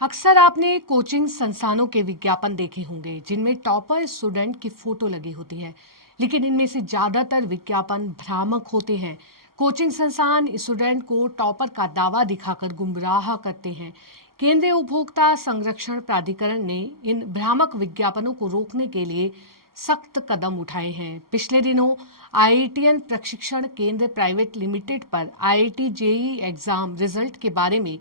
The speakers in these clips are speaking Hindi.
अक्सर आपने कोचिंग संस्थानों के विज्ञापन देखे होंगे जिनमें टॉपर स्टूडेंट की फोटो लगी होती है। लेकिन इनमें से ज्यादातर विज्ञापन भ्रामक होते हैं। कोचिंग संस्थान स्टूडेंट को टॉपर का दावा दिखाकर गुमराह करते हैं। केंद्रीय उपभोक्ता संरक्षण प्राधिकरण ने इन भ्रामक विज्ञापनों को रोकने के लिए सख्त कदम उठाए हैं। पिछले दिनों आईआईटीएन प्रशिक्षण केंद्र प्राइवेट लिमिटेड पर आईआईटी जेईई एग्जाम रिजल्ट के बारे में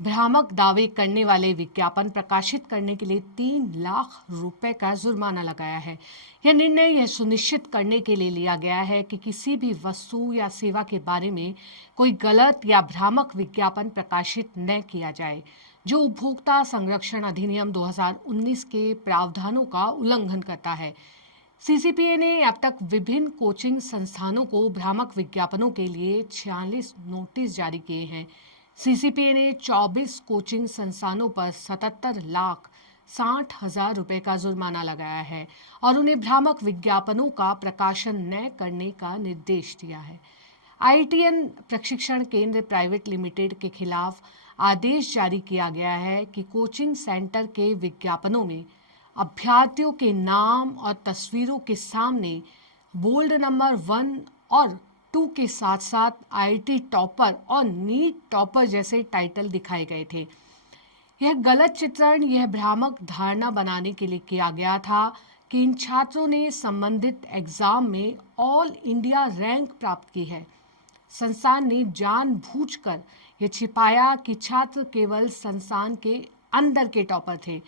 भ्रामक दावे करने वाले विज्ञापन प्रकाशित करने के लिए 3 लाख रुपए का जुर्माना लगाया है। यह निर्णय यह सुनिश्चित करने के लिए लिया गया है कि किसी भी वस्तु या सेवा के बारे में कोई गलत या भ्रामक विज्ञापन प्रकाशित न किया जाए जो उपभोक्ता संरक्षण अधिनियम 2019 के प्रावधानों का उल्लंघन करता है। सीसीपीए ने अब तक विभिन्न कोचिंग संस्थानों को भ्रामक विज्ञापनों के लिए 46 नोटिस जारी किए हैं। सीसीपीए ने 24 कोचिंग संस्थानों पर 77,60,000 रुपए का जुर्माना लगाया है और उन्हें भ्रामक विज्ञापनों का प्रकाशन न करने का निर्देश दिया है। आईआईटीएन प्रशिक्षण केंद्र प्राइवेट लिमिटेड के खिलाफ आदेश जारी किया गया है कि कोचिंग सेंटर के विज्ञापनों में अभ्यर्थियों के नाम और तस्वीरों के सामने बोल्ड नंबर 1 और 2 के साथ साथ आईआईटी टॉपर और नीट टॉपर जैसे टाइटल दिखाए गए थे। यह गलत चित्रण यह भ्रामक धारणा बनाने के लिए किया गया था कि इन छात्रों ने संबंधित एग्जाम में ऑल इंडिया रैंक प्राप्त की है। संस्थान ने जानबूझकर यह छिपाया कि छात्र केवल संस्थान के अंदर के टॉपर थे,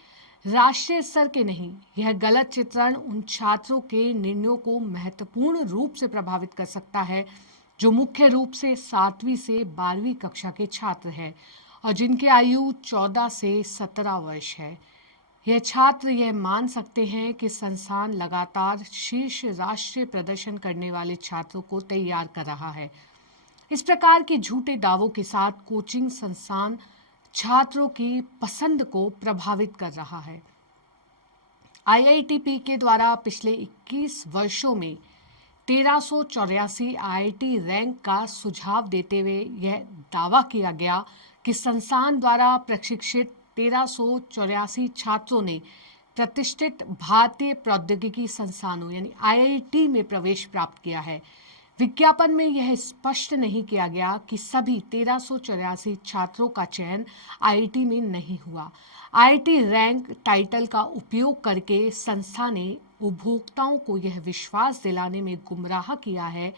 राष्ट्रीय स्तर के नहीं। यह गलत चित्रण उन छात्रों के निर्णयों को महत्वपूर्ण रूप से प्रभावित कर सकता है जो मुख्य रूप से 7वीं से 12वीं कक्षा के छात्र हैं और जिनकी आयु 14 से 17 वर्ष है। यह छात्र यह मान सकते हैं कि संस्थान लगातार शीर्ष राष्ट्रीय प्रदर्शन करने वाले छात्रों को तैयार कर रहा है। इस प्रकार के झूठे दावों के साथ कोचिंग संस्थान छात्रों की पसंद को प्रभावित कर रहा है। आईआईटीपी के द्वारा पिछले 21 वर्षों में 1384 आईआईटी रैंक का सुझाव देते हुए यह दावा किया गया कि संस्थान द्वारा प्रशिक्षित 1384 छात्रों ने प्रतिष्ठित भारतीय प्रौद्योगिकी संस्थानों यानी आईआईटी में प्रवेश प्राप्त किया है। विज्ञापन में यह स्पष्ट नहीं किया गया कि सभी 1384 छात्रों का चयन आईआईटी में नहीं हुआ। आईआईटी रैंक टाइटल का उपयोग करके संस्था ने उपभोक्ताओं को यह विश्वास दिलाने में गुमराह किया है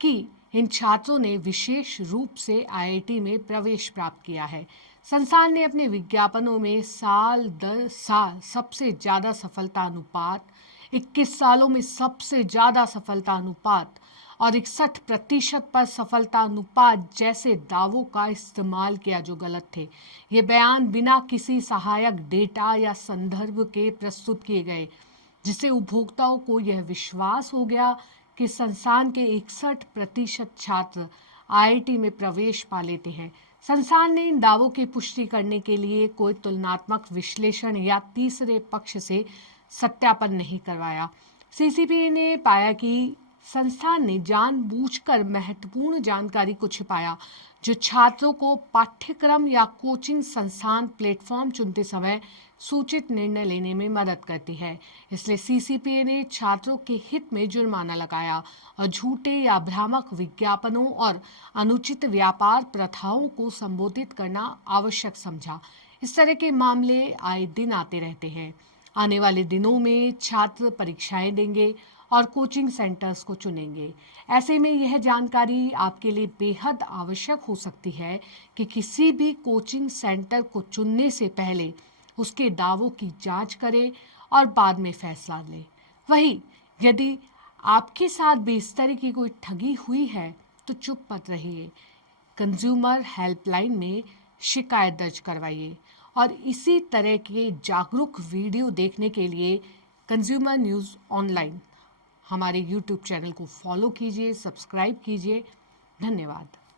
कि इन छात्रों ने विशेष रूप से आईआईटी में प्रवेश प्राप्त किया है। संस्थान ने अपने विज्ञापनों में साल दर साल सबसे ज्यादा सफलता अनुपात, 21 सालों में सबसे ज्यादा सफलता अनुपात और 61% पर सफलता अनुपात जैसे दावों का इस्तेमाल किया जो गलत थे। ये बयान बिना किसी सहायक डेटा या संदर्भ के प्रस्तुत किए गए, जिससे उपभोक्ताओं को यह विश्वास हो गया कि संस्थान के 61% छात्र आईआईटी में प्रवेश पा लेते हैं। संस्थान ने इन दावों की पुष्टि करने के लिए कोई तुलनात्मक विश्लेषण या तीसरे पक्ष से सत्यापन नहीं करवाया। सीसीपीए ने पाया कि संस्थान ने जानबूझकर महत्वपूर्ण जानकारी को छिपाया जो छात्रों को पाठ्यक्रम या कोचिंग संस्थान प्लेटफॉर्म चुनते समय सूचित निर्णय लेने में मदद करती है। इसलिए सीसीपीए ने छात्रों के हित में जुर्माना लगाया और झूठे या भ्रामक विज्ञापनों और अनुचित व्यापार प्रथाओं को संबोधित करना आवश्यक समझा। इस तरह के मामले आए दिन आते रहते हैं। आने वाले दिनों में छात्र परीक्षाएं देंगे और कोचिंग सेंटर्स को चुनेंगे। ऐसे में यह जानकारी आपके लिए बेहद आवश्यक हो सकती है कि किसी भी कोचिंग सेंटर को चुनने से पहले उसके दावों की जांच करें और बाद में फैसला लें। वहीं यदि आपके साथ भी इस तरह की कोई ठगी हुई है तो चुप मत रहिए, कंज्यूमर हेल्पलाइन में शिकायत दर्ज करवाइए और इसी तरह के जागरूक वीडियो देखने के लिए कंज्यूमर न्यूज़ ऑनलाइन हमारे YouTube चैनल को फॉलो कीजिए, सब्सक्राइब कीजिए। धन्यवाद।